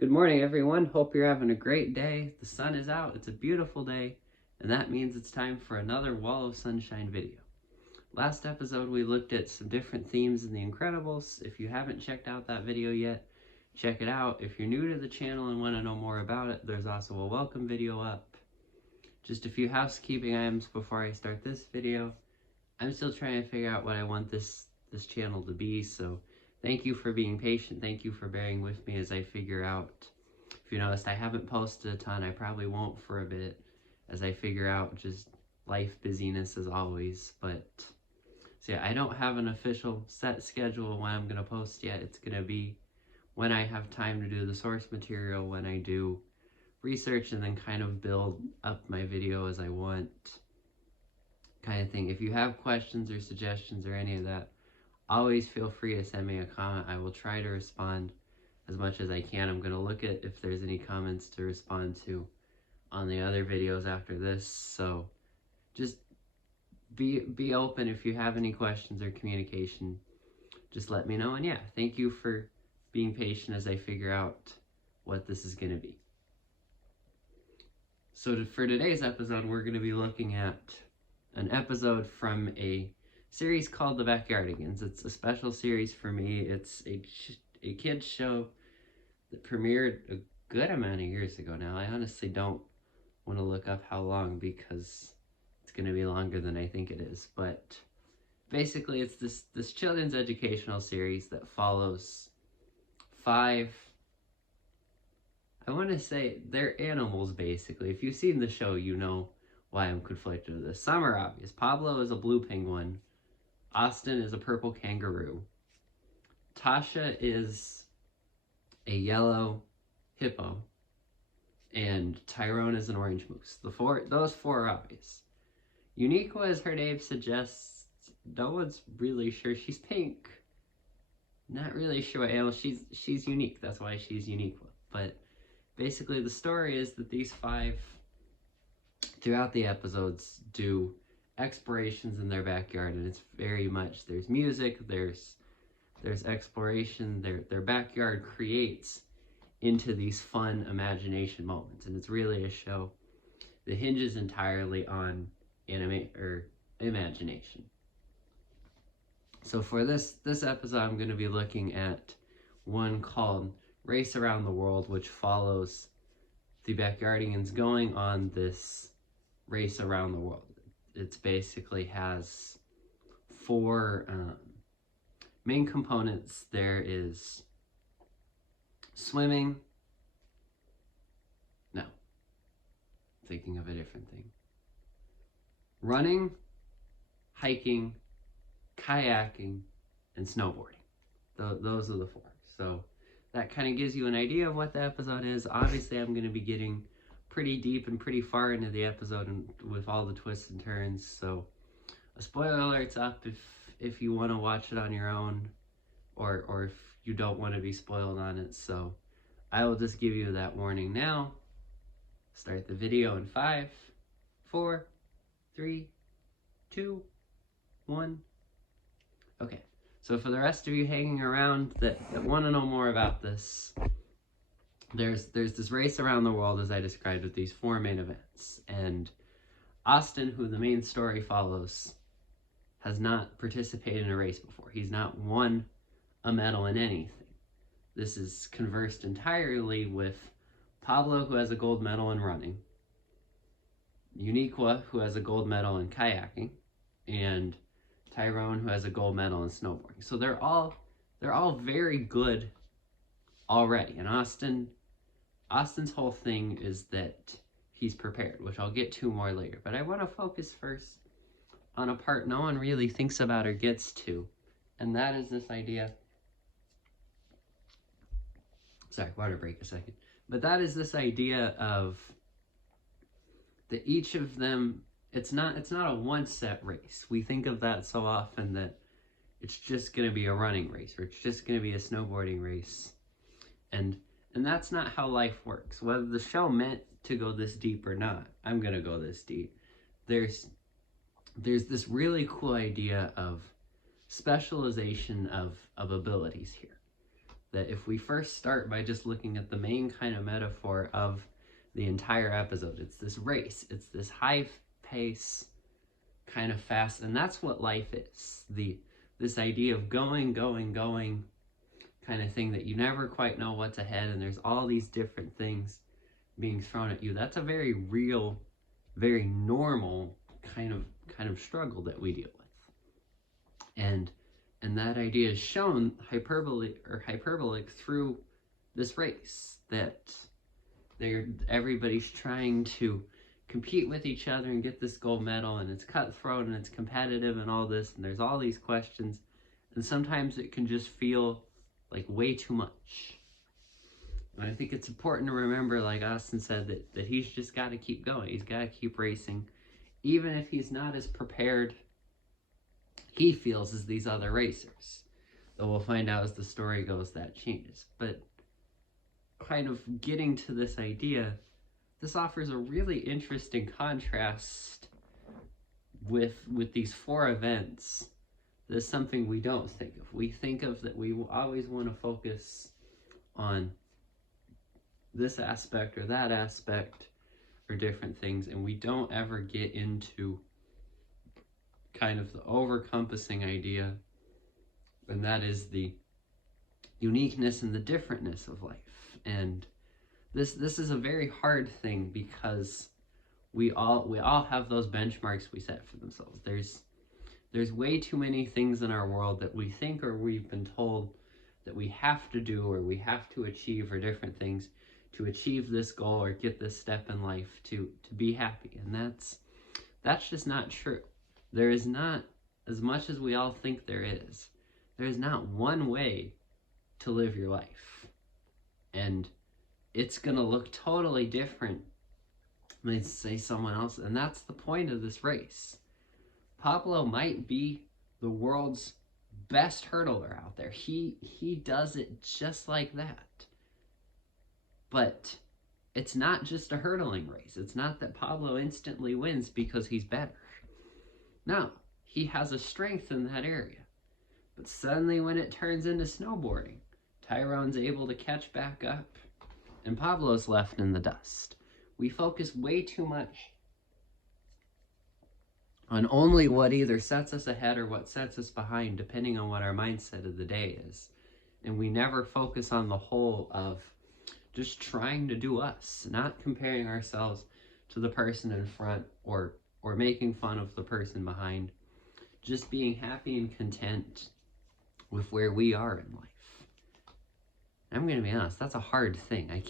Good morning, everyone. Hope you're having a great day. The sun is out. It's a beautiful day, and that means it's time for another Wall of Sunshine video. Last episode, we looked at some different themes in The Incredibles. If you haven't checked out that video yet, check it out. If you're new to the channel and want to know more about it, there's also a welcome video up. Just a few housekeeping items before I start this video. I'm still trying to figure out what I want this channel to be, so thank you for being patient. Thank you for bearing with me as I figure out. If you noticed, I haven't posted a ton. I probably won't for a bit as I figure out just life busyness as always. But so yeah, I don't have an official set schedule when I'm going to post yet. It's going to be when I have time to do the source material, when I do research, and then kind of build up my video as I want, kind of thing. If you have questions or suggestions or any of that, always feel free to send me a comment. I will try to respond as much as I can. I'm going to look at if there's any comments to respond to on the other videos after this. So just be open. If you have any questions or communication, just let me know. And yeah, thank you for being patient as I figure out what this is going to be. So for today's episode, we're going to be looking at an episode from a series called The Backyardigans. It's a special series for me. It's a kid's show that premiered a good amount of years ago now. I honestly don't want to look up how long because it's going to be longer than I think it is. But basically, it's this children's educational series that follows 5, I want to say they're animals basically. If you've seen the show, you know why I'm conflicted with this. Some are obvious. Pablo is a blue penguin. Austin is a purple kangaroo. Tasha is a yellow hippo. And Tyrone is an orange moose. Those four are obvious. Uniqua, as her name suggests, no one's really sure. She's pink. Not really sure what animal. She's unique. That's why she's Uniqua. But basically the story is that these 5, throughout the episodes, do explorations in their backyard, and it's very much, there's music, there's exploration, their backyard creates into these fun imagination moments, and it's really a show that hinges entirely on imagination. So for this episode, I'm going to be looking at one called Race Around the World, which follows the Backyardigans going on this race around the world. It basically has 4 main components. There is swimming. No, thinking of a different thing. Running, hiking, kayaking, and snowboarding. Those are the 4. So that kind of gives you an idea of what the episode is. Obviously, I'm going to be getting pretty deep and pretty far into the episode and with all the twists and turns, so a spoiler alert's up if you want to watch it on your own, or if you don't want to be spoiled on it. So I will just give you that warning now. Start the video in 5, 4, 3, 2, 1. Okay, so for the rest of you hanging around that want to know more about this, there's this race around the world, as I described, with these 4 main events. And Austin, who the main story follows, has not participated in a race before. He's not won a medal in anything. This is conversed entirely with Pablo, who has a gold medal in running, Uniqua, who has a gold medal in kayaking, and Tyrone, who has a gold medal in snowboarding. So they're all very good already. And Austin's whole thing is that he's prepared, which I'll get to more later. But I want to focus first on a part no one really thinks about or gets to, and that is this idea. Sorry, water break a second. But that is this idea of that each of them, it's not a one-set race. We think of that so often that it's just going to be a running race, or it's just going to be a snowboarding race. And that's not how life works. Whether the show meant to go this deep or not, I'm going to go this deep. There's this really cool idea of specialization of abilities here. that if we first start by just looking at the main kind of metaphor of the entire episode, it's this race, it's this high pace, kind of fast, and that's what life is. This idea of going kind of thing, that you never quite know what's ahead, and there's all these different things being thrown at you. That's a very real, very normal kind of struggle that we deal with. And that idea is shown hyperbolic through this race, that everybody's trying to compete with each other and get this gold medal, and it's cutthroat and it's competitive and all this, and there's all these questions, and sometimes it can just feel like way too much. And I think it's important to remember, like Austin said, that he's just got to keep going. He's got to keep racing, even if he's not as prepared, he feels, as these other racers. Though we'll find out as the story goes that changes. But kind of getting to this idea, this offers a really interesting contrast with these 4 events. There's something we don't think of. We think of that we always want to focus on this aspect or that aspect or different things, and we don't ever get into kind of the over-compassing idea, and that is the uniqueness and the differentness of life. And this is a very hard thing, because we all have those benchmarks we set for themselves. There's way too many things in our world that we think, or we've been told that we have to do, or we have to achieve, or different things to achieve this goal or get this step in life to be happy. And that's just not true. There is not, as much as we all think there is not one way to live your life. And it's going to look totally different than, say, someone else. And that's the point of this race. Pablo might be the world's best hurdler out there. He does it just like that. But it's not just a hurdling race. It's not that Pablo instantly wins because he's better. No, he has a strength in that area. But suddenly when it turns into snowboarding, Tyrone's able to catch back up, and Pablo's left in the dust. We focus way too much on only what either sets us ahead or what sets us behind, depending on what our mindset of the day is. And we never focus on the whole of just trying to do us, not comparing ourselves to the person in front or making fun of the person behind. Just being happy and content with where we are in life. I'm going to be honest, that's a hard thing. I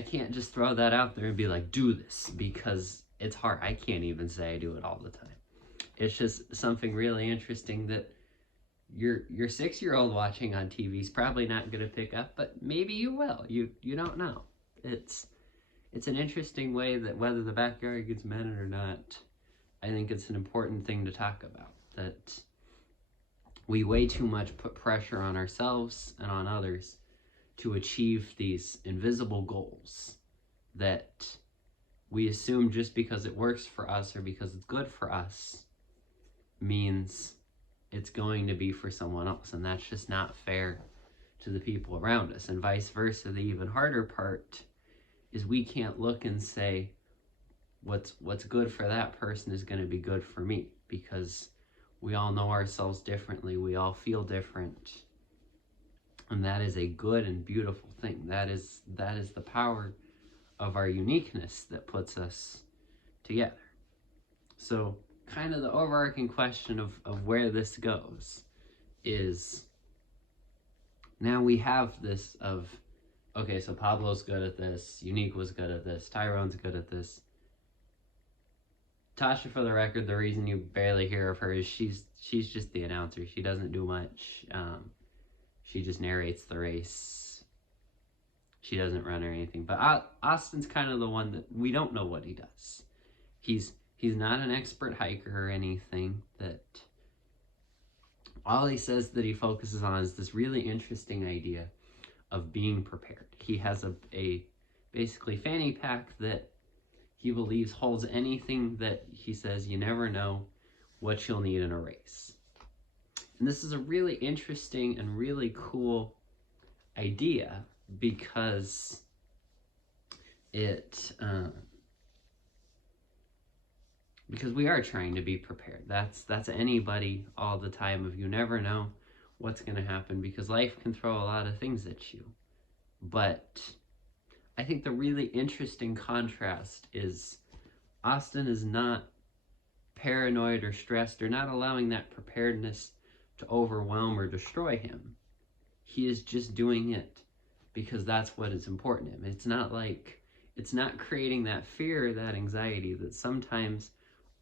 can't just throw that out there and be like, do this, because it's hard. I can't even say I do it all the time. It's just something really interesting that your 6-year-old watching on TV is probably not going to pick up, but maybe you will. You don't know. It's an interesting way that whether the Backyardigans meant it or not, I think it's an important thing to talk about, that we way too much put pressure on ourselves and on others to achieve these invisible goals that we assume just because it works for us or because it's good for us means it's going to be for someone else, and that's just not fair to the people around us. And vice versa, the even harder part is we can't look and say what's good for that person is going to be good for me, because we all know ourselves differently. We all feel different. And that is a good and beautiful thing. That is the power of our uniqueness that puts us together. So kind of the overarching question of where this goes is, now we have this of, okay, so Pablo's good at this, Unique was good at this, Tyrone's good at this. Tasha, for the record, the reason you barely hear of her is she's just the announcer. She doesn't do much. She just narrates the race. She doesn't run or anything. But Austin's kind of the one that we don't know what he does. He's not an expert hiker or anything. That all he says that he focuses on is this really interesting idea of being prepared. He has a basically fanny pack that he believes holds anything that he says you never know what you'll need in a race. And this is a really interesting and really cool idea because because we are trying to be prepared. That's anybody all the time. Of you never know what's going to happen because life can throw a lot of things at you. But I think the really interesting contrast is Austin is not paranoid or stressed or not allowing that preparedness to overwhelm or destroy him. He is just doing it because that's what is important to him. It's not creating that fear or that anxiety that sometimes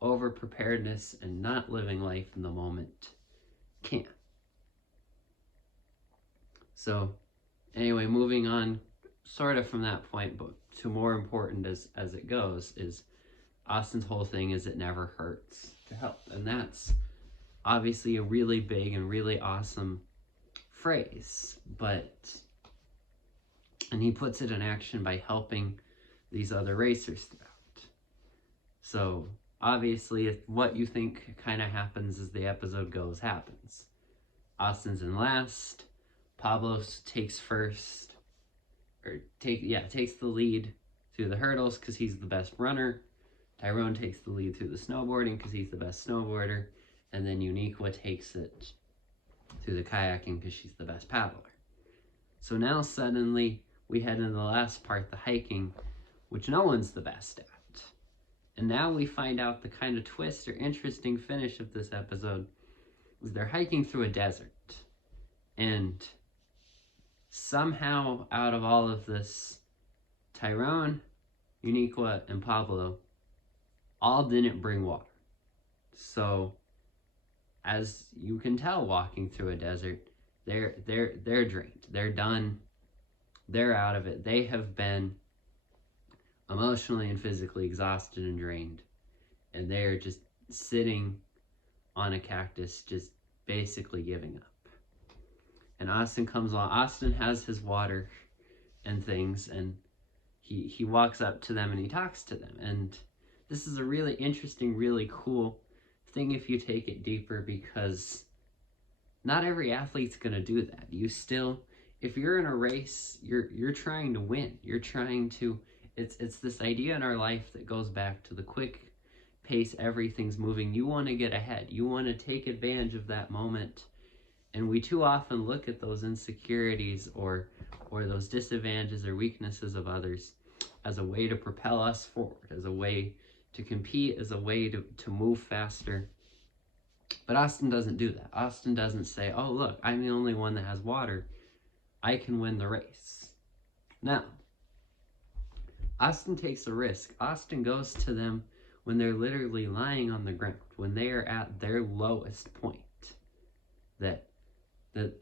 over preparedness and not living life in the moment can. So anyway, moving on sort of from that point, but to more important as it goes, is Austin's whole thing is it never hurts to help. And that's obviously a really big and really awesome phrase, and he puts it in action by helping these other racers throughout. So obviously, if what you think kind of happens as the episode goes happens. Austin's in last. Pablo takes first, or takes the lead through the hurdles because he's the best runner. Tyrone takes the lead through the snowboarding because he's the best snowboarder. And then Uniqua takes it through the kayaking because she's the best paddler. So now suddenly we head into the last part, the hiking, which no one's the best at. And now we find out the kind of twist or interesting finish of this episode is they're hiking through a desert. And somehow out of all of this, Tyrone, Uniqua, and Pablo all didn't bring water. So as you can tell walking through a desert, they're drained. They're done. They're out of it. They have been emotionally and physically exhausted and drained. And they're just sitting on a cactus, just basically giving up. And Austin comes along. Austin has his water and things, and he walks up to them and he talks to them. And this is a really interesting, really cool thing if you take it deeper, because not every athlete's going to do that. You still, if you're in a race, you're trying to win. You're trying to, it's this idea in our life that goes back to the quick pace, everything's moving. You want to get ahead. You want to take advantage of that moment. And we too often look at those insecurities or those disadvantages or weaknesses of others as a way to propel us forward, as a way to compete, as a way to move faster. But Austin doesn't do that. Austin doesn't say, oh, look, I'm the only one that has water. I can win the race. No. Austin takes a risk. Austin goes to them when they're literally lying on the ground, when they are at their lowest point, that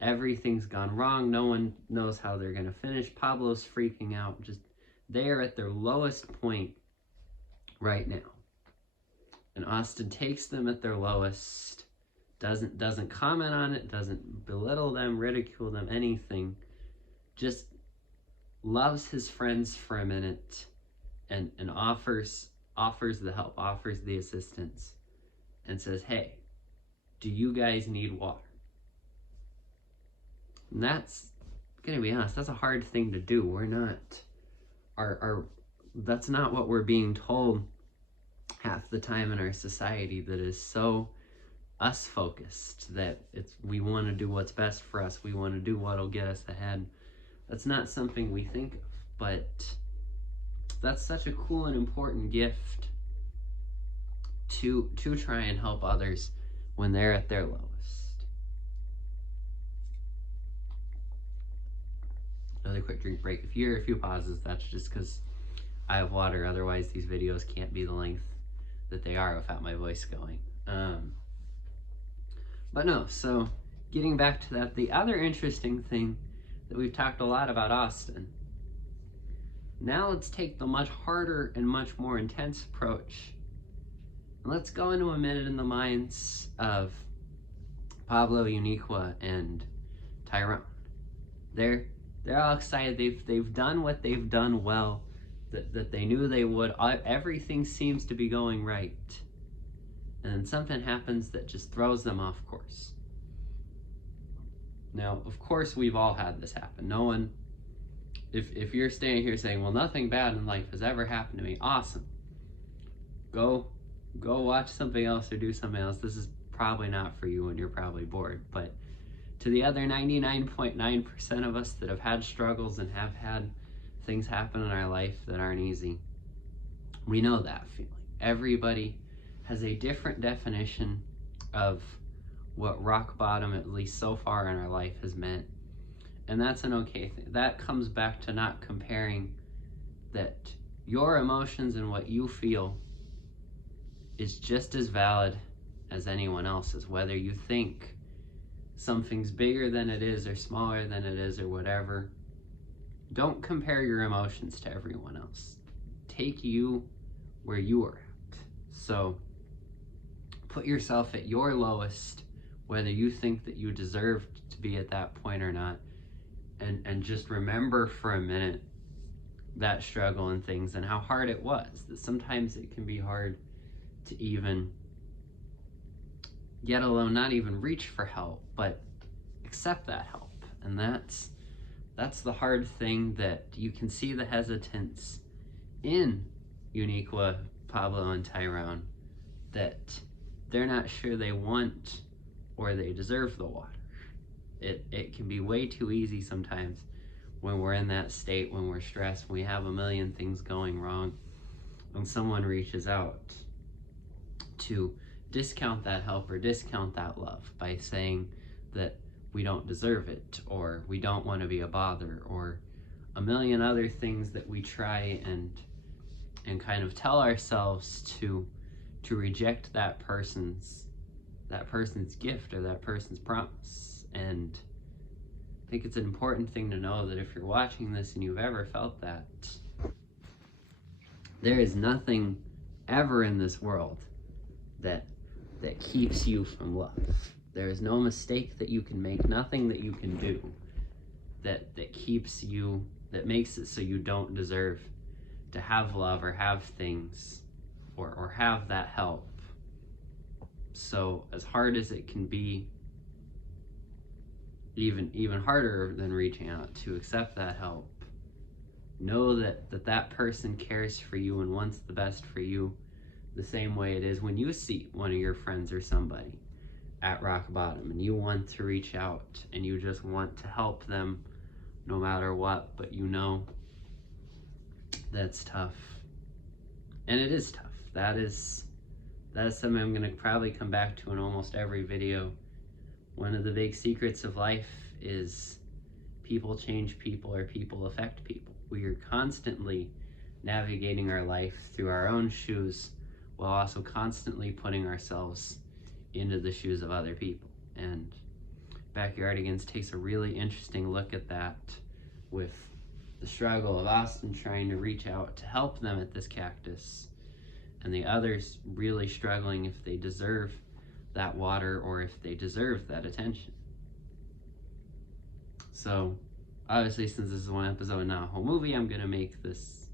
everything's gone wrong. No one knows how they're going to finish. Pablo's freaking out. Just they are at their lowest point right now. And Austin takes them at their lowest, doesn't comment on it, doesn't belittle them, ridicule them, anything. Just loves his friends for a minute and offers the help, offers the assistance, and says, hey, do you guys need water? And that's, gonna be honest, that's a hard thing to do. We're not, that's not what we're being told half the time in our society, that is so us focused, that we want to do what's best for us. We want to do what'll get us ahead. That's not something we think of, but that's such a cool and important gift to try and help others when they're at their lowest. Another quick drink break. If you hear a few pauses, that's just because I have water. Otherwise, these videos can't be the length that they are without my voice going. But no, so getting back to that, the other interesting thing that we've talked a lot about Austin. Now let's take the much harder and much more intense approach. And let's go into a minute in the minds of Pablo, Uniqua, and Tyrone. They're all excited. They've done what they've done well, that they knew they would. Everything seems to be going right. And then something happens that just throws them off course. Now, of course, we've all had this happen. No one, if you're staying here saying, well, nothing bad in life has ever happened to me, awesome. Go watch something else or do something else. This is probably not for you and you're probably bored. But to the other 99.9% of us that have had struggles and have had things happen in our life that aren't easy, we know that feeling. Everybody has a different definition of what rock bottom, at least so far in our life, has meant. And that's an okay thing. That comes back to not comparing that your emotions and what you feel is just as valid as anyone else's, whether you think something's bigger than it is or smaller than it is or whatever. Don't compare your emotions to everyone else. Take you where you are at. So put yourself at your lowest, whether you think that you deserve to be at that point or not, and just remember for a minute that struggle and things and how hard it was. That sometimes it can be hard to even, yet alone not even reach for help, but accept that help. And that's the hard thing, that you can see the hesitance in Uniqua, Pablo, and Tyrone, that they're not sure they want or they deserve the water. It can be way too easy sometimes when we're in that state, when we're stressed, when we have a million things going wrong, when someone reaches out to discount that help or discount that love by saying that we don't deserve it, or we don't want to be a bother, or a million other things that we try and kind of tell ourselves to reject that person's gift or that person's promise. And I think it's an important thing to know that if you're watching this and you've ever felt that, there is nothing ever in this world that keeps you from love. There is no mistake that you can make, nothing that you can do that keeps you, that makes it so you don't deserve to have love or have things or have that help. So as hard as it can be, even harder than reaching out to accept that help, know that person cares for you and wants the best for you, the same way it is when you see one of your friends or somebody at rock bottom and you want to reach out and you just want to help them no matter what, but you know that's tough. And it is tough. That is something I'm going to probably come back to in almost every video. One of the big secrets of life is people change people or people affect people. We are constantly navigating our life through our own shoes while also constantly putting ourselves into the shoes of other people. And Backyardigans takes a really interesting look at that with the struggle of Austin trying to reach out to help them at this cactus, and the others really struggling if they deserve that water or if they deserve that attention. So obviously, since this is one episode, not a whole movie, I'm gonna make this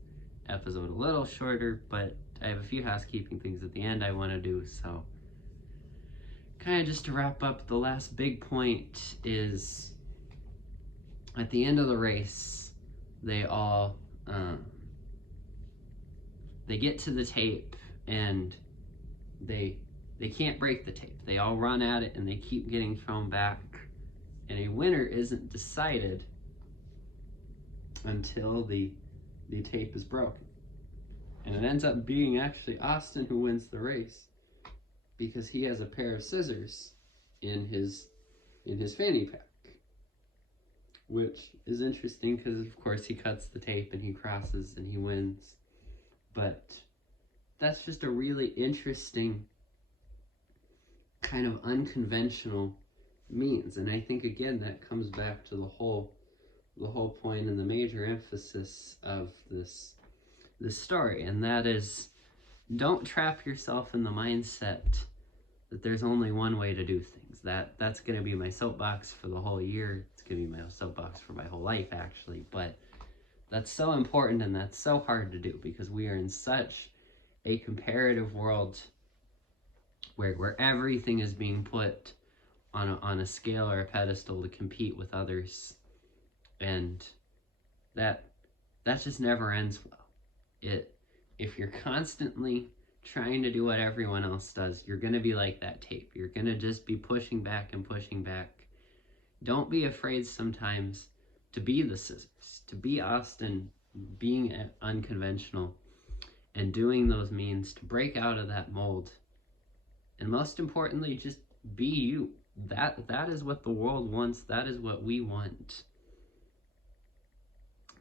episode a little shorter, but I have a few housekeeping things at the end I want to do. So kind of just to wrap up, the last big point is at the end of the race, they all they get to the tape and they can't break the tape. They all run at it and they keep getting thrown back, and a winner isn't decided until the tape is broken. And it ends up being actually Austin who wins the race because he has a pair of scissors in his fanny pack, which is interesting because of course he cuts the tape and he crosses and he wins. But that's just a really interesting kind of unconventional means. And I think again that comes back to the whole point and the major emphasis of this story, and that is, don't trap yourself in the mindset that there's only one way to do things. That's going to be my soapbox for the whole year. It's going to be my soapbox for my whole life, actually. But that's so important and that's so hard to do because we are in such a comparative world where everything is being put on a scale or a pedestal to compete with others, and that just never ends well. If you're constantly trying to do what everyone else does, you're going to be like that tape. You're going to just be pushing back and pushing back. Don't be afraid sometimes to be the scissors, to be Austin, being unconventional, and doing those means to break out of that mold. And most importantly, just be you. That is what the world wants. That is what we want.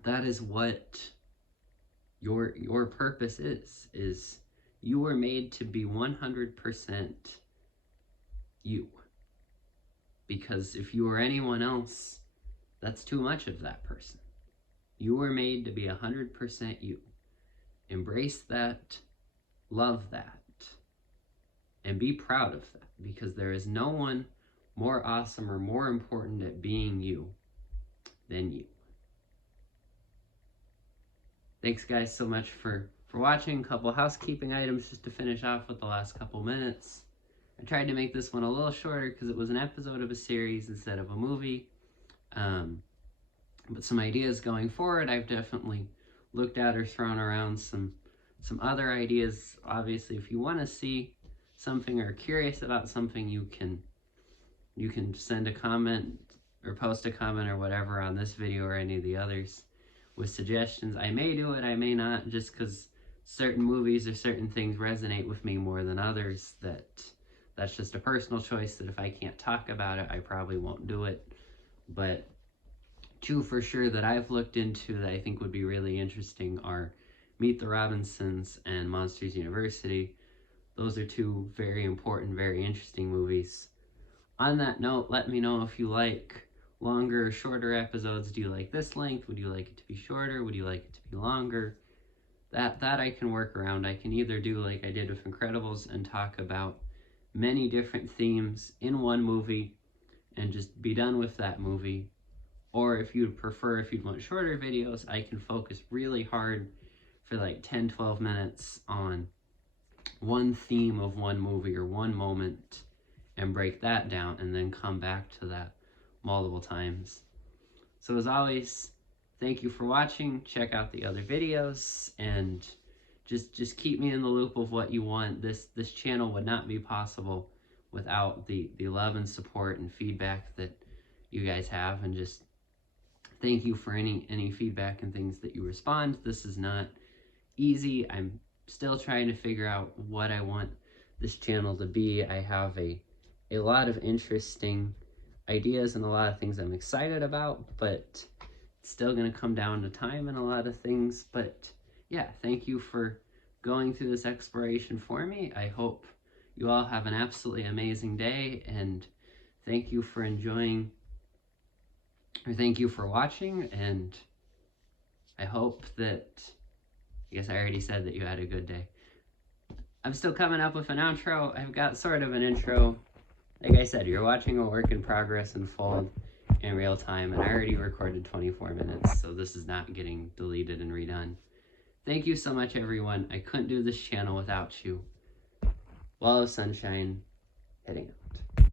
That is what your purpose is you were made to be 100% you. Because if you were anyone else, that's too much of that person. You were made to be 100% you. Embrace that, love that, and be proud of that, because there is no one more awesome or more important at being you than you. Thanks guys so much for watching. A couple housekeeping items just to finish off with the last couple minutes. I tried to make this one a little shorter because it was an episode of a series instead of a movie. But some ideas going forward, I've definitely looked at or thrown around some other ideas. Obviously, if you want to see something or are curious about something, you can send a comment or post a comment or whatever on this video or any of the others with suggestions. I may do it, I may not, just because certain movies or certain things resonate with me more than others. That's just a personal choice, that if I can't talk about it, I probably won't do it. But two for sure that I've looked into that I think would be really interesting are Meet the Robinsons and Monsters University. Those are two very important, very interesting movies. On that note, let me know if you like longer or shorter episodes. Do you like this length? Would you like it to be shorter? Would you like it to be longer? That I can work around. I can either do like I did with Incredibles and talk about many different themes in one movie and just be done with that movie. Or if you'd prefer, if you'd want shorter videos, I can focus really hard for like 10-12 minutes on one theme of one movie or one moment and break that down and then come back to that multiple times. So as always, thank you for watching. Check out the other videos and just keep me in the loop of what you want. This channel would not be possible without the love and support and feedback that you guys have, and just thank you for any feedback and things that you respond. This is not easy. I'm still trying to figure out what I want this channel to be. I have a lot of interesting ideas and a lot of things I'm excited about, but it's still going to come down to time and a lot of things. But yeah, thank you for going through this exploration for me. I hope you all have an absolutely amazing day, and thank you for enjoying, or thank you for watching, and I hope that, I guess I already said that you had a good day. I'm still coming up with an outro. I've got sort of an intro. Like I said, you're watching a work in progress unfold in real time, and I already recorded 24 minutes, so this is not getting deleted and redone. Thank you so much, everyone. I couldn't do this channel without you. Wall of sunshine, heading out.